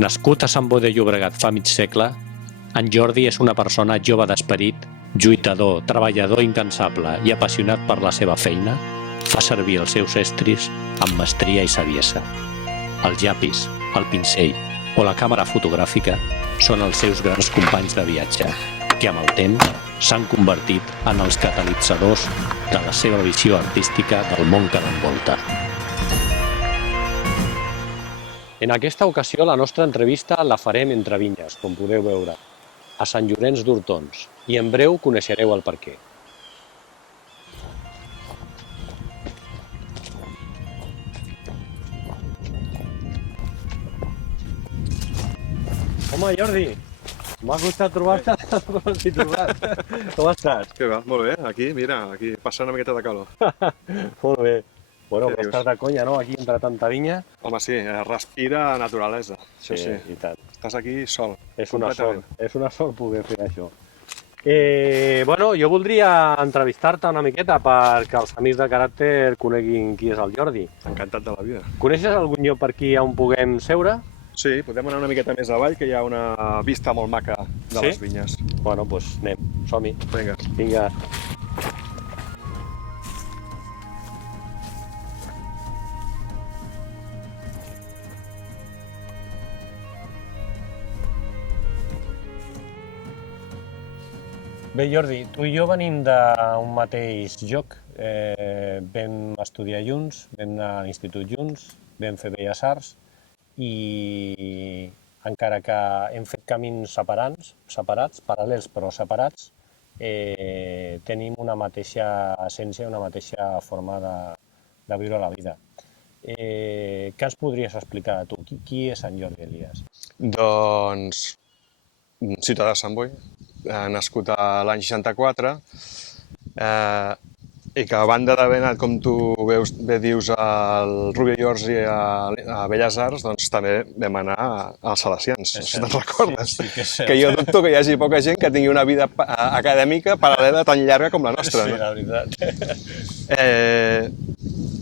Nascut a Sant Boi de Llobregat fa mig segle, en Jordi és una persona jove d'esperit, lluitador, treballador incansable i apassionat per la seva feina, fa servir els seus estris amb mestria i saviesa. El llapis, el pinzell o la càmera fotogràfica són els seus grans companys de viatge, que amb el temps s'han convertit en els catalitzadors de la seva visió artística del món que l'envolta. En aquesta ocasió la nostra entrevista la farem entre vinyes, com podeu veure, a Sant Llorenç d'Hortons, i en breu coneixereu el perquè. Home, Jordi, m'ha costat trobar-te, però t'he trobat. Com estàs? Què va? Molt bé, aquí, mira, aquí passant una miqueta de calor. Molt bé. Bueno, Què però dius? estàs de conya, no?, aquí entre tanta vinya. Home, sí, respira naturalesa, això sí. I tant. Estàs aquí sol, És una completament. sort, és una sort poder fer això. Bueno, jo voldria entrevistar-te una miqueta perquè els amics de caràcter coneguin qui és el Jordi. Encantat de la vida. Coneixes algun lloc per aquí on puguem seure? Sí, podem anar una miqueta més avall, que hi ha una vista molt maca de Sí? les vinyes. Bueno, doncs anem, som-hi. Vinga. Vinga. Bé, Jordi, tu i jo venim d'un mateix lloc. Vam estudiar junts, vam anar a l'institut junts, vam fer Belles Arts i encara que hem fet camins separats, paral·lels però separats, tenim una mateixa essència, una mateixa forma de viure la vida. Què ens podries explicar de tu? Qui és en Jordi Elias? Doncs, ciutadà de Sant Boi, nascut a l'any 64, i que a banda d'haver anat, com tu bé dius, al Rovira i Orsi a Belles Arts, doncs també vam anar als Salesians, no sé si te'n recordes. Sí, que és cert. Que jo dubto que hi hagi poca gent que tingui una vida acadèmica paral·lela tan llarga com la nostra. Sí, No? la veritat.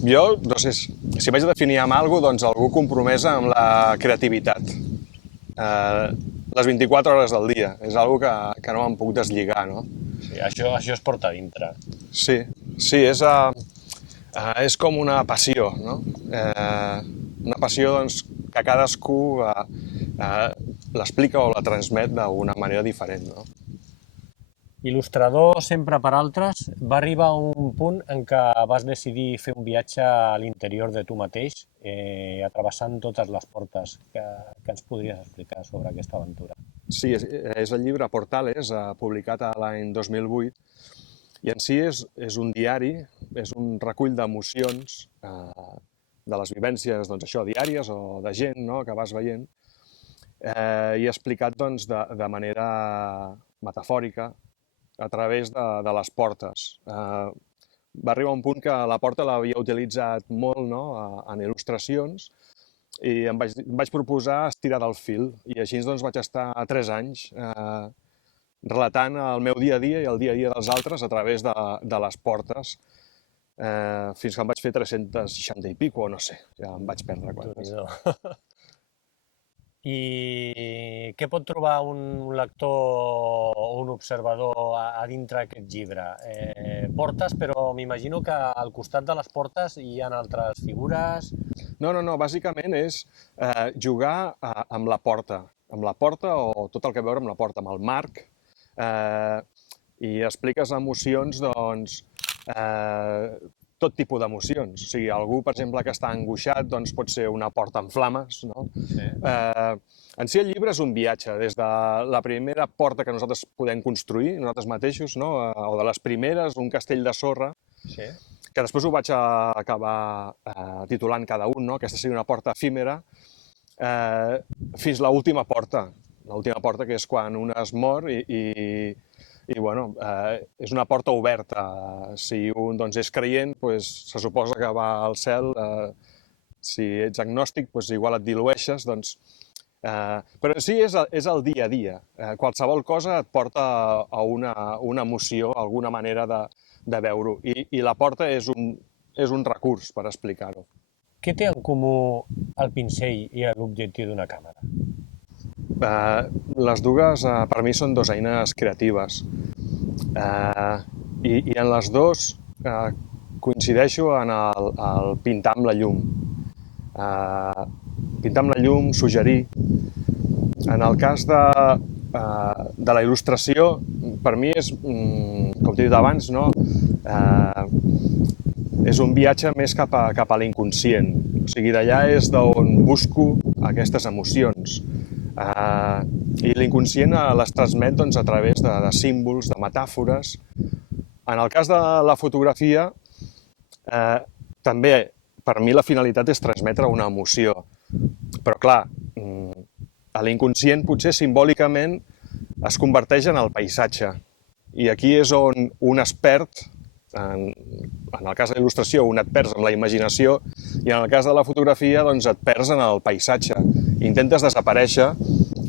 Jo, no sé, si vaig a definir amb alguna cosa, doncs algú compromesa amb la creativitat. Les 24 hores del dia, és una que no me'n puc deslligar, no? Sí, això es porta a dintre. Sí, és com una passió, no? Una passió doncs, que cadascú l'explica o la transmet d'una manera diferent, no? Il·lustrador sempre per altres, va arribar un punt en què vas decidir fer un viatge a l'interior de tu mateix, atrevessant totes les portes. Que ens podries explicar sobre aquesta aventura? Sí, és el llibre Portales, publicat l'any 2008, i en si és un diari, és un recull d'emocions, de les vivències, doncs, això, diàries o de gent, no?, que vas veient, i explicat doncs, de manera metafòrica a través de les portes. Va arribar un punt que la porta l'havia utilitzat molt, no?, en il·lustracions, i em vaig proposar estirar del fil, i així doncs, vaig estar 3 anys relatant el meu dia a dia i el dia a dia dels altres a través de les portes, fins que em vaig fer 360 i pico, o no sé, ja em vaig perdre quantes. I què pot trobar un lector o un observador a dintre d'aquest llibre? Portes, però m'imagino que al costat de les portes hi ha altres figures. No, bàsicament és jugar amb la porta o tot el que veure amb la porta, amb el marc, i expliques emocions, doncs, tot tipus d'emocions. O sigui, algú, per exemple, que està angoixat, doncs pot ser una porta en flames, no? Sí. En si el llibre és un viatge, des de la primera porta que nosaltres podem construir, nosaltres mateixos, no? O de les primeres, un castell de sorra, Sí. que després ho vaig acabar titulant cada un, no? Aquesta seria una porta efímera, fins l'última porta. L'última porta, que és quan un es mor i bueno, és una porta oberta. Si un doncs, és creient, doncs, se suposa que va al cel. Si ets agnòstic, doncs, igual et dilueixes. Doncs, però en si és el dia a dia. Qualsevol cosa et porta a una emoció, a alguna manera de veure-ho. I la porta és un recurs per explicar-ho. Què té en comú el pinzell i l'objectiu d'una càmera? Les dues per mi són dues eines creatives. I en les dues coincideixo en el pintar amb la llum. Pintar amb la llum, suggerir. En el cas de la il·lustració, per mi és, com t'he dit abans, no? És un viatge més cap a l'inconscient. O sigui, d'allà és d'on busco aquestes emocions. I l'inconscient les transmet doncs, a través de símbols, de metàfores. En el cas de la fotografia, també per mi la finalitat és transmetre una emoció. Però clar, a l'inconscient potser simbòlicament es converteix en el paisatge. I aquí és on un es perd, en el cas de la il·lustració un et perds en la imaginació i en el cas de la fotografia doncs et perds en el paisatge. Intentes desaparèixer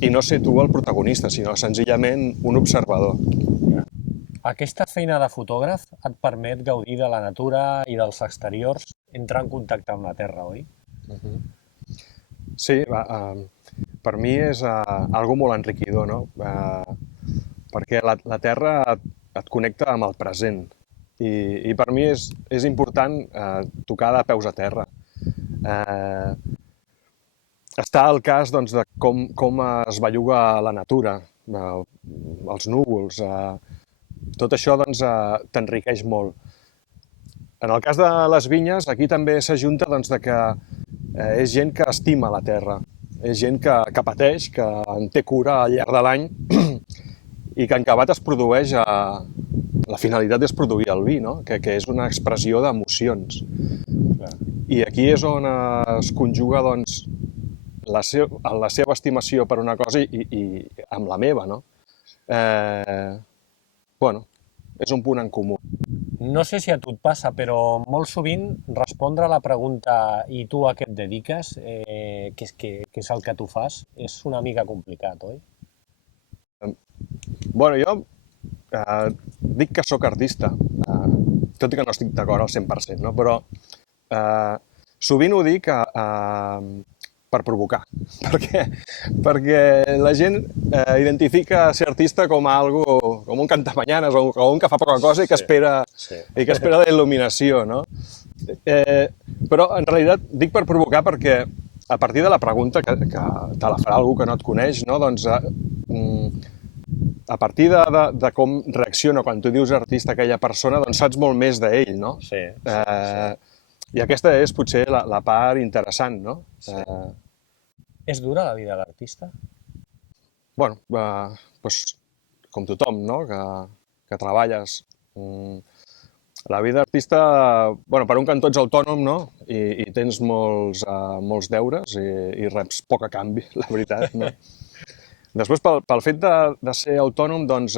i no ser tu el protagonista, sinó senzillament un observador. Aquesta feina de fotògraf et permet gaudir de la natura i dels exteriors, entrar en contacte amb la terra, oi? Sí, per mi és algo molt enriquidor, no? Perquè la terra et connecta amb el present i per mi és important tocar de peus a terra. Està el cas doncs, de com es belluga la natura, els núvols, tot això doncs, t'enriqueix molt. En el cas de les vinyes, aquí també s'ajunta doncs, de que és gent que estima la terra, és gent que pateix, que en té cura al llarg de l'any i que en acabat es produeix, la finalitat és produir el vi, no? que és una expressió d'emocions. I aquí és on es conjuga doncs, la seva estimació per una cosa i amb la meva. No? Bueno, és un punt en comú. No sé si a tu et passa, però molt sovint respondre a la pregunta «i tu a què et dediques?», que és el que tu fas, és una mica complicat, oi? Bueno, jo dic que sóc artista, tot i que no estic d'acord al 100%, no? Però sovint ho dic per provocar, perquè la gent identifica ser artista com un cantamanyanes o un que fa poca cosa i que espera la il·luminació, no? Però en realitat dic per provocar perquè a partir de la pregunta que te la farà algú que no et coneix, no? Doncs, a partir de com reacciona quan tu dius artista aquella persona, doncs saps molt més d'ell, no? Sí. I aquesta és potser la part interessant, no? Sí. És dura la vida d'artista? Bueno, doncs, com tothom, no? Que treballes. La vida d'artista, bueno, per un cantó ets autònom, no? I tens molts deures i reps poc a canvi, la veritat, no? Després, pel fet de ser autònom, doncs,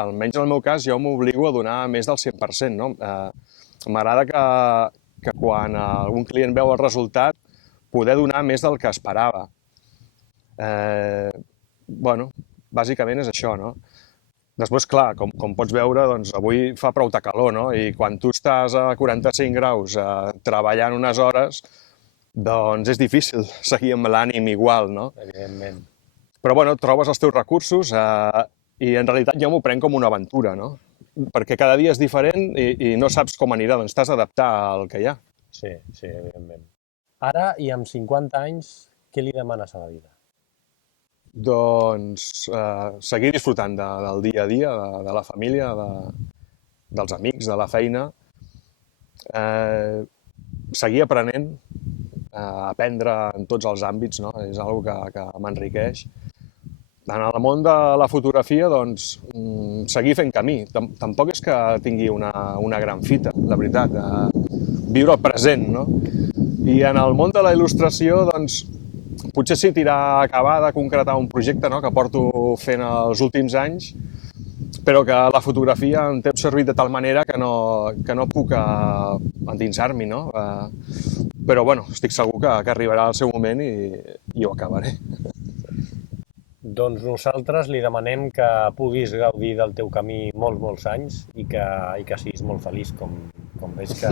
almenys en el meu cas, jo m'obligo a donar més del 100%, no? M'agrada que quan algun client veu el resultat, poder donar més del que esperava. Bueno, bàsicament és això, no? Després, clar, com pots veure, doncs, avui fa prou de calor, no? I quan tu estàs a 45 graus treballant unes hores, doncs és difícil seguir amb l'ànim igual, no? Evidentment. Però, bueno, trobes els teus recursos i en realitat jo m'ho prenc com una aventura, no? Perquè cada dia és diferent i no saps com anirà, doncs t'has d'adaptar al que hi ha. Sí, evidentment. Ara, i amb 50 anys, què li demanes a la vida? Doncs seguir disfrutant del dia a dia, de la família, dels amics, de la feina, seguir aprenent, aprendre en tots els àmbits, no? És una cosa que m'enriqueix. En el món de la fotografia, doncs, seguir fent camí. Tampoc és que tingui una gran fita, la veritat. Viure el present, no? I en el món de la il·lustració, doncs, potser sí acabar de concretar un projecte, no?, que porto fent els últims anys, però que la fotografia em té absorbit de tal manera que no puc endinsar-m'hi, no? Però, bueno, estic segur que arribarà el seu moment i ho acabaré. Doncs nosaltres li demanem que puguis gaudir del teu camí molts anys i que siguis molt feliç, com veig que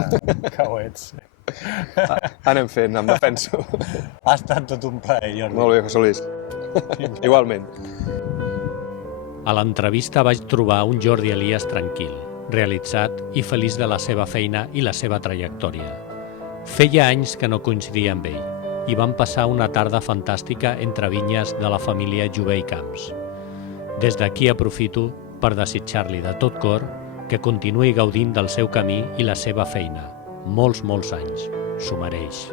ho ets. Anem fent, em defenso. Ha estat tot un plaer, Jordi. Molt bé, José Luis. Igualment. A l'entrevista vaig trobar un Jordi Elias tranquil, realitzat i feliç de la seva feina i la seva trajectòria. Feia anys que no coincidia amb ell i vam passar una tarda fantàstica entre vinyes de la família Jové i Camps. Des d'aquí aprofito per desitjar-li de tot cor que continuï gaudint del seu camí i la seva feina. Molts anys. S'ho mereix.